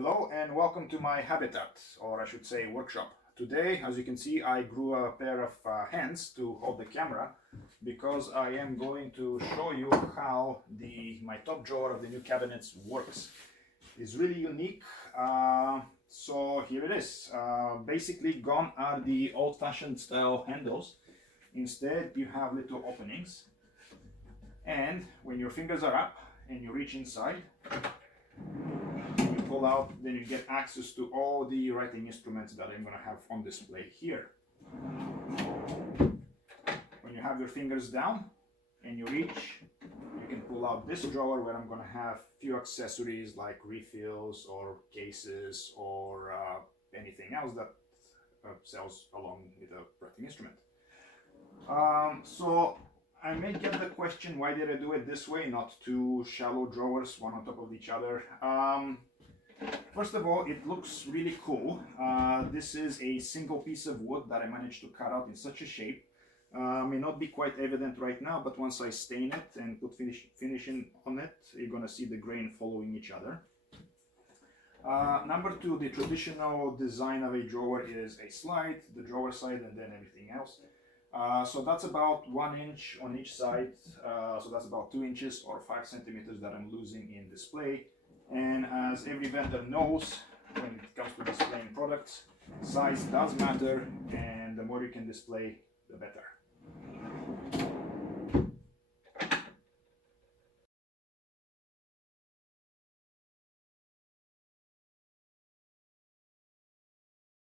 Hello and welcome to my habitat, or I should say workshop. Today, as you can see, I grew a pair of hands to hold the camera because I am going to show you how my top drawer of the new cabinets works. It's really unique, so here it is. Basically gone are the old-fashioned style handles. Instead, you have little openings, and when your fingers are up and you reach inside, pull out, then you get access to all the writing instruments that I'm going to have on display here. When you have your fingers down and you reach, you can pull out this drawer where I'm going to have few accessories like refills or cases or anything else that sells along with a writing instrument. So I may get the question, why did I do it this way, not two shallow drawers, one on top of each other? First of all, it looks really cool. This is a single piece of wood that I managed to cut out in such a shape. May not be quite evident right now, but once I stain it and put finishing on it, you're gonna see the grain following each other. Number two, the traditional design of a drawer is a slide, the drawer side, and then everything else. So that's about 1 inch on each side. So that's about 2 inches or 5 centimeters that I'm losing in display. And as every vendor knows, when it comes to displaying products, size does matter, and the more you can display, the better.